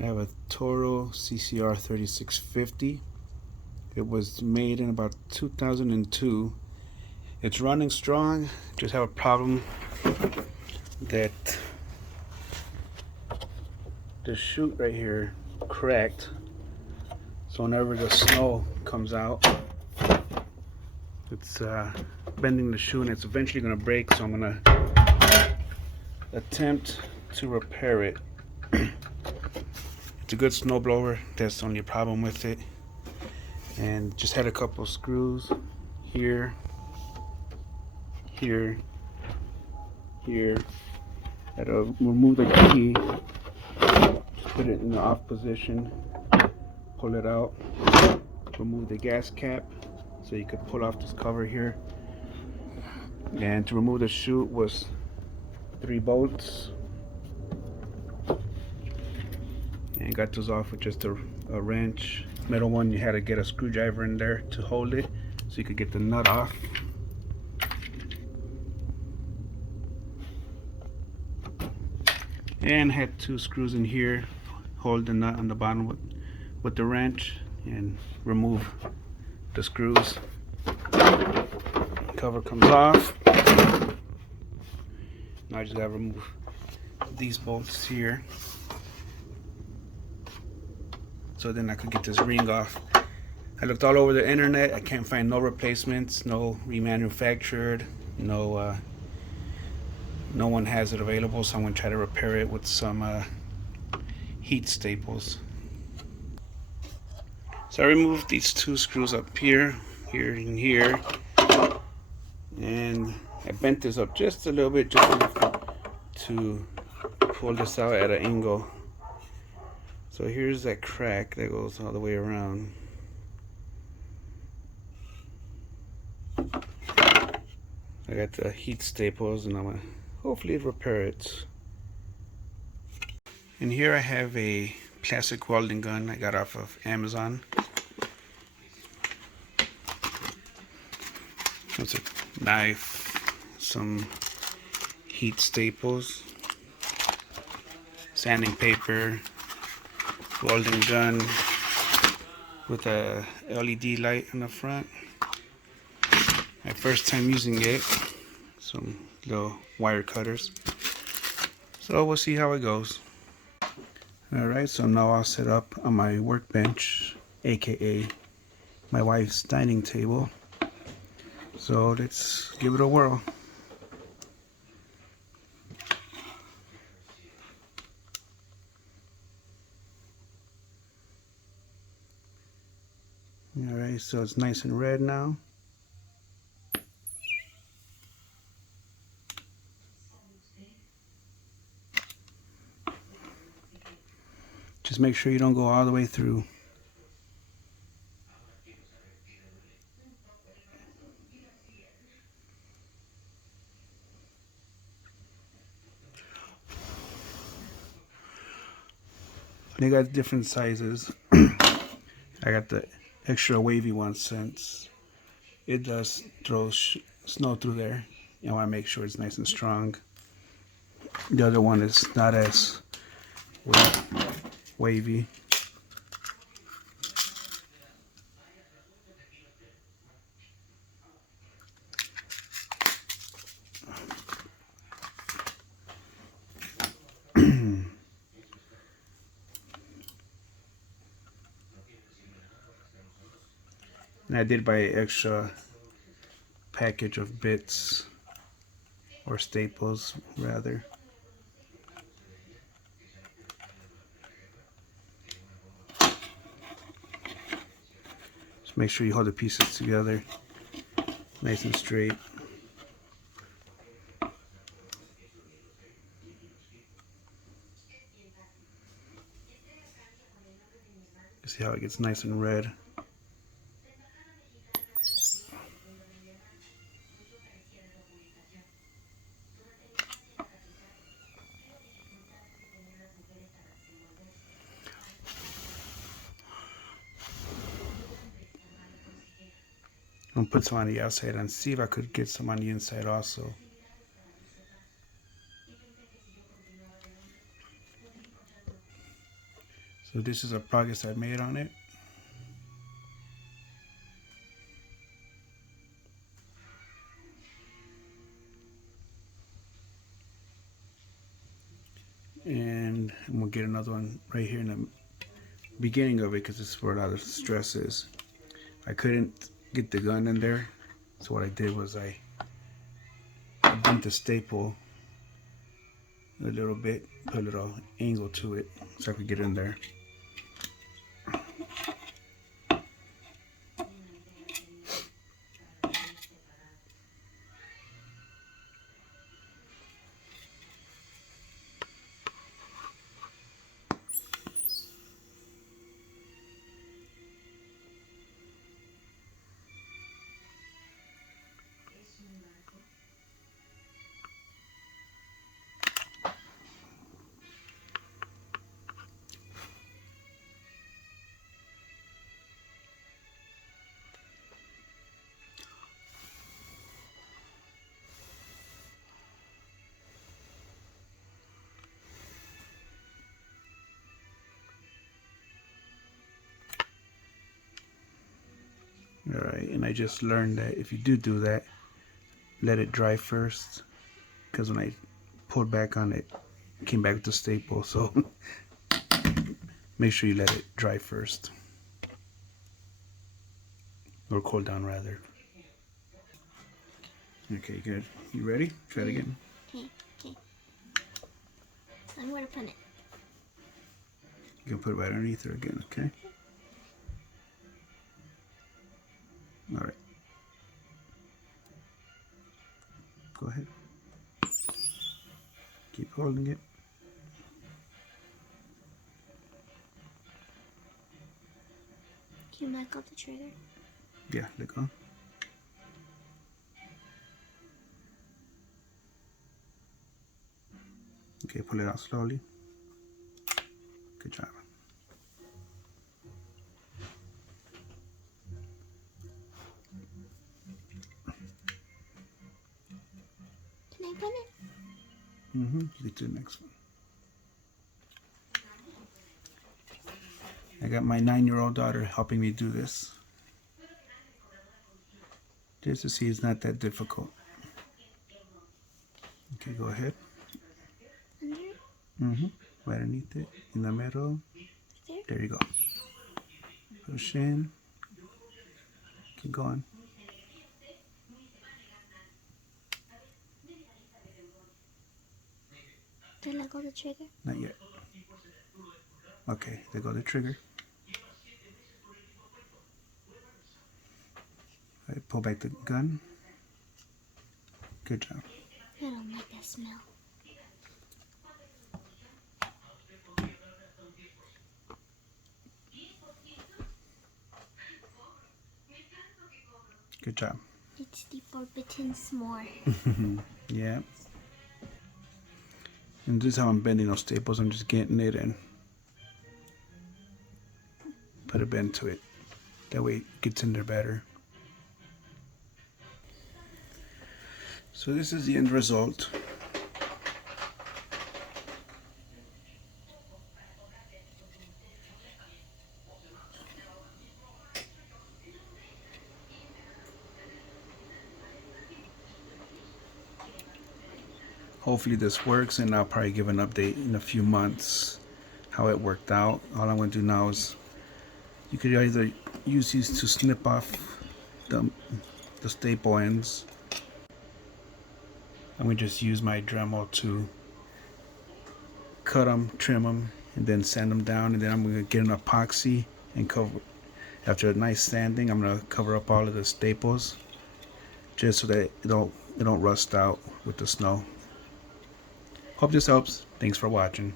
I have a Toro CCR 3650. It was made in about 2002. It's running strong, just have a problem that the chute right here cracked. So whenever the snow comes out, it's bending the shoe and it's eventually going to break. So I'm going to attempt to repair it. It's a good snow blower. That's the only problem with it. And just had a couple screws here, here, here. Had to remove the key, put it in the off position, pull it out, remove the gas cap so you could pull off this cover here. And to remove the chute was 3 bolts. And got those off with just a wrench. Middle one, you had to get a screwdriver in there to hold it so you could get the nut off. And had 2 screws in here, hold the nut on the bottom with the wrench and remove the screws. Cover comes off. Now I just gotta remove these bolts here, so then I could get this ring off. I looked all over the internet. I can't find no replacements, no remanufactured, no one has it available. So I'm gonna try to repair it with some heat staples. So I removed these 2 screws up here, here and here, and I bent this up just a little bit, just enough to pull this out at an angle. So here's that crack that goes all the way around. I got the heat staples and I'm gonna hopefully repair it. And here I have a plastic welding gun I got off of Amazon. It's a knife, some heat staples, sanding paper, welding gun with a LED light in the front. My first time using it. Some little wire cutters. So we'll see how it goes. Alright, so now I'll set up on my workbench, aka my wife's dining table. So let's give it a whirl. Alright, so it's nice and red now. Just make sure you don't go all the way through. They got different sizes. I got the extra wavy one since it does throw snow through there. You want to make sure it's nice and strong. The other one is not as wavy. And I did buy an extra package of bits, or staples rather. Just make sure you hold the pieces together nice and straight. See how it gets nice and red. I'm gonna put some on the outside and see if I could get some on the inside also. So this is a progress I made on it. And I'm gonna get another one right here in the beginning of it because this is where a lot of stress is. I couldn't get the gun in there, so what I did was I bent the staple a little bit, put a little angle to it so I could get in there. Alright, and I just learned that if you do that, let it dry first, because when I pulled back on it, it came back with the staple, so make sure you let it dry first, or cool down rather. Okay, good. You ready? Try it again. Okay. I'm gonna put it. You can put it right underneath her again, okay? Alright. Go ahead. Keep holding it. Can you back up the trigger? Yeah, let go. Okay, pull it out slowly. Good job. Can I put it? You get to the next one. I got my 9-year-old daughter helping me do this. Just to see it's not that difficult. Okay, go ahead. Under? Right underneath it, in the middle. There? There you go. Push in. Keep going. Did I let go of the trigger? Not yet. Okay, there go the trigger. All right, pull back the gun. Good job. I don't like that smell. Good job. It's the forbidden s'more. Yeah. And this is how I'm bending those staples. I'm just getting it and put a bend to it. That way it gets in there better. So this is the end result. Hopefully this works, and I'll probably give an update in a few months how it worked out. All I'm going to do now is you could either use these to snip off the staple ends. I'm going to just use my Dremel to cut them, trim them, and then sand them down, and then I'm going to get an epoxy and cover. After a nice sanding, I'm going to cover up all of the staples just so that it don't rust out with the snow. Hope this helps. Thanks for watching.